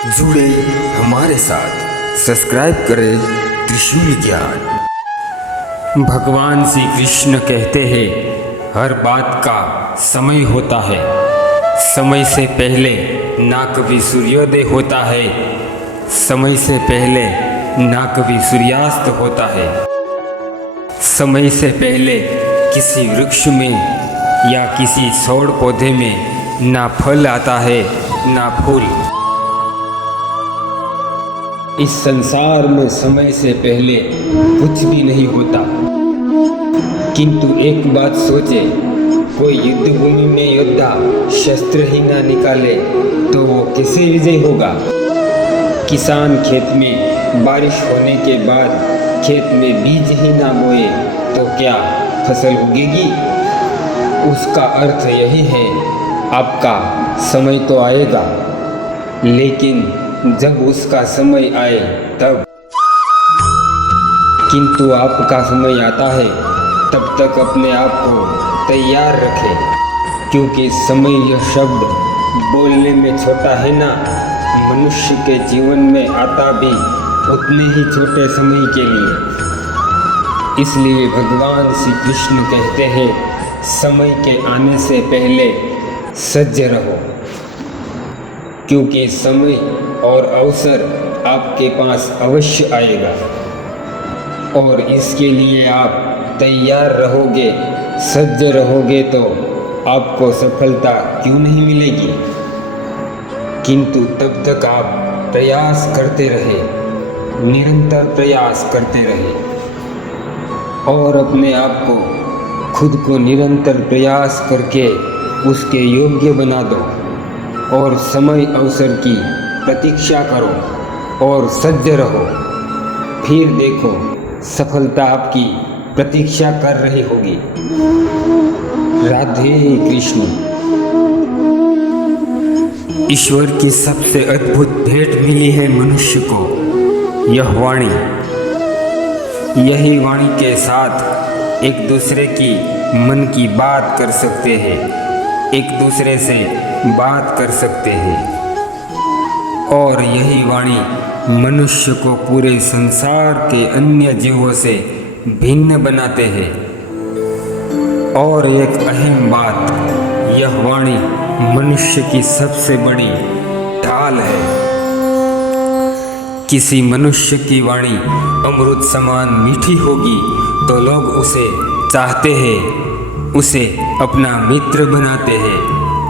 जुड़े हमारे साथ, सब्सक्राइब करें त्रिशूल ज्ञान। भगवान श्री कृष्ण कहते हैं हर बात का समय होता है। समय से पहले ना कभी सूर्योदय होता है, समय से पहले ना कभी सूर्यास्त होता है। समय से पहले किसी वृक्ष में या किसी छोड़ पौधे में ना फल आता है ना फूल। इस संसार में समय से पहले कुछ भी नहीं होता। किंतु एक बात सोचे, कोई युद्ध भूमि में योद्धा शस्त्र ही ना निकाले तो वो कैसे विजय होगा। किसान खेत में बारिश होने के बाद खेत में बीज ही ना बोए तो क्या फसल उगेगी। उसका अर्थ यही है, आपका समय तो आएगा, लेकिन जब उसका समय आए तब। किंतु आपका समय आता है तब तक अपने आप को तैयार रखें, क्योंकि समय यह शब्द बोलने में छोटा है ना, मनुष्य के जीवन में आता भी उतने ही छोटे समय के लिए। इसलिए भगवान श्री कृष्ण कहते हैं, समय के आने से पहले सज्ज रहो, क्योंकि समय और अवसर आपके पास अवश्य आएगा और इसके लिए आप तैयार रहोगे, सज्ज रहोगे तो आपको सफलता क्यों नहीं मिलेगी। किंतु तब तक आप प्रयास करते रहे, निरंतर प्रयास करते रहे और अपने आप को, खुद को निरंतर प्रयास करके उसके योग्य बना दो और समय अवसर की प्रतीक्षा करो और सज्ज रहो। फिर देखो, सफलता आपकी प्रतीक्षा कर रही होगी। राधे कृष्ण। ईश्वर की सबसे अद्भुत भेंट मिली है मनुष्य को, यह वाणी। यही वाणी के साथ एक दूसरे की मन की बात कर सकते हैं, एक दूसरे से बात कर सकते हैं और यही वाणी मनुष्य को पूरे संसार के अन्य जीवों से भिन्न बनाते हैं। और एक अहम बात, यह वाणी मनुष्य की सबसे बड़ी ढाल है। किसी मनुष्य की वाणी अमृत समान मीठी होगी तो लोग उसे चाहते हैं, उसे अपना मित्र बनाते हैं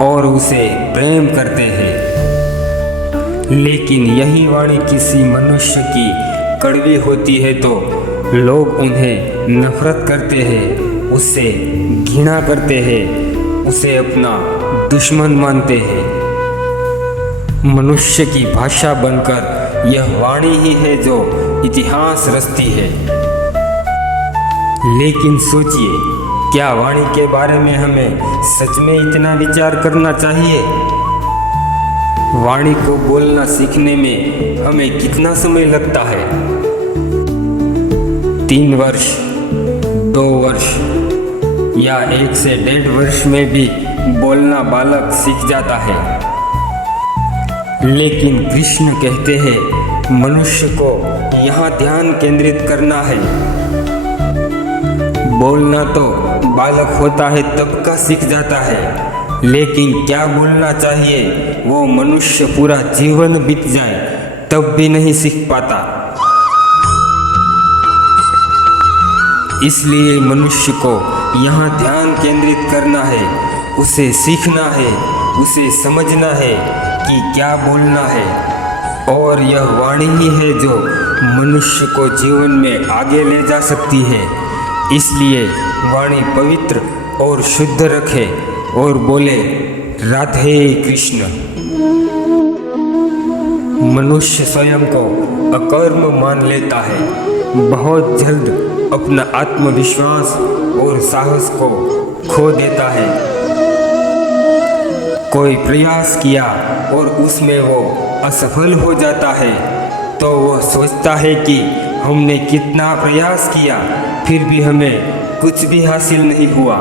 और उसे प्रेम करते हैं। लेकिन यही वाणी किसी मनुष्य की कड़वी होती है तो लोग उन्हें नफरत करते हैं, उससे घृणा करते हैं, उसे अपना दुश्मन मानते हैं। मनुष्य की भाषा बनकर यह वाणी ही है जो इतिहास रचती है। लेकिन सोचिए, क्या वाणी के बारे में हमें सच में इतना विचार करना चाहिए। वाणी को बोलना सीखने में हमें कितना समय लगता है। 3 वर्ष, 2 वर्ष या 1 से 1.5 वर्ष में भी बोलना बालक सीख जाता है। लेकिन कृष्ण कहते हैं, मनुष्य को यहाँ ध्यान केंद्रित करना है। बोलना तो बालक होता है तब का सीख जाता है, लेकिन क्या बोलना चाहिए वो मनुष्य पूरा जीवन बीत जाए तब भी नहीं सीख पाता। इसलिए मनुष्य को यहाँ ध्यान केंद्रित करना है, उसे सीखना है, उसे समझना है कि क्या बोलना है। और यह वाणी ही है जो मनुष्य को जीवन में आगे ले जा सकती है। इसलिए वाणी पवित्र और शुद्ध रखे और बोले, राधे कृष्ण। मनुष्य स्वयं को अकर्म मान लेता है, बहुत जल्द अपना आत्मविश्वास और साहस को खो देता है। कोई प्रयास किया और उसमें वो असफल हो जाता है तो वो सोचता है कि हमने कितना प्रयास किया फिर भी हमें कुछ भी हासिल नहीं हुआ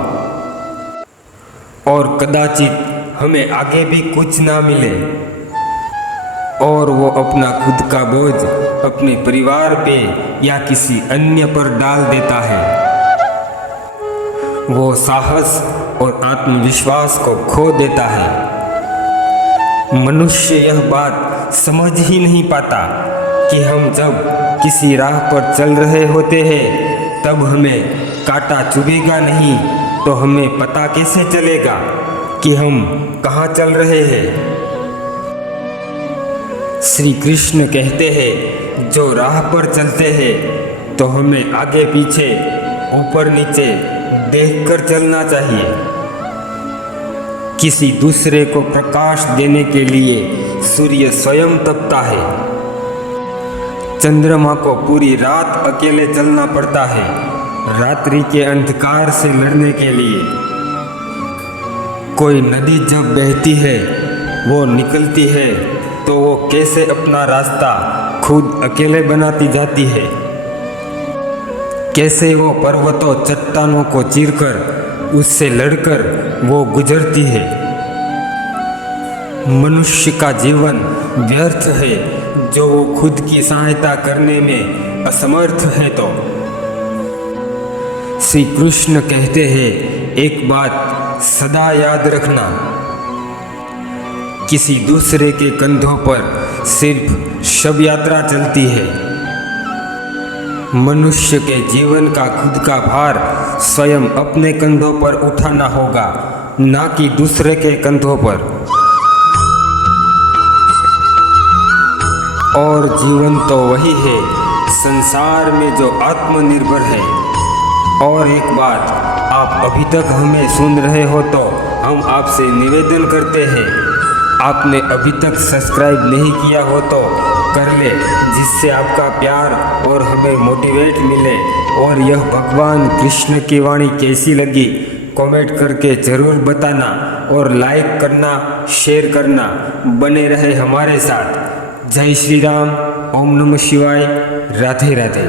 और कदाचित हमें आगे भी कुछ ना मिले। और वो अपना खुद का बोझ अपने परिवार पे या किसी अन्य पर डाल देता है। वो साहस और आत्मविश्वास को खो देता है। मनुष्य यह बात समझ ही नहीं पाता कि हम जब किसी राह पर चल रहे होते हैं तब हमें कांटा चुभेगा नहीं तो हमें पता कैसे चलेगा कि हम कहाँ चल रहे हैं। श्री कृष्ण कहते हैं जो राह पर चलते हैं तो हमें आगे पीछे ऊपर नीचे देखकर चलना चाहिए। किसी दूसरे को प्रकाश देने के लिए सूर्य स्वयं तपता है। चंद्रमा को पूरी रात अकेले चलना पड़ता है रात्रि के अंधकार से लड़ने के लिए। कोई नदी जब बहती है वो निकलती है तो वो कैसे अपना रास्ता खुद अकेले बनाती जाती है। कैसे वो पर्वतों चट्टानों को चीरकर उससे लड़कर वो गुजरती है। मनुष्य का जीवन व्यर्थ है जो वो खुद की सहायता करने में असमर्थ है। तो श्री कृष्ण कहते हैं एक बात सदा याद रखना, किसी दूसरे के कंधों पर सिर्फ शव यात्रा चलती है। मनुष्य के जीवन का खुद का भार स्वयं अपने कंधों पर उठाना होगा, ना कि दूसरे के कंधों पर। और जीवन तो वही है संसार में जो आत्मनिर्भर है। और एक बात, आप अभी तक हमें सुन रहे हो तो हम आपसे निवेदन करते हैं, आपने अभी तक सब्सक्राइब नहीं किया हो तो कर ले, जिससे आपका प्यार और हमें मोटिवेट मिले। और यह भगवान कृष्ण की वाणी कैसी लगी कमेंट करके ज़रूर बताना और लाइक करना, शेयर करना। बने रहे हमारे साथ। जय श्री राम, ओम नमः शिवाय, राधे राधे।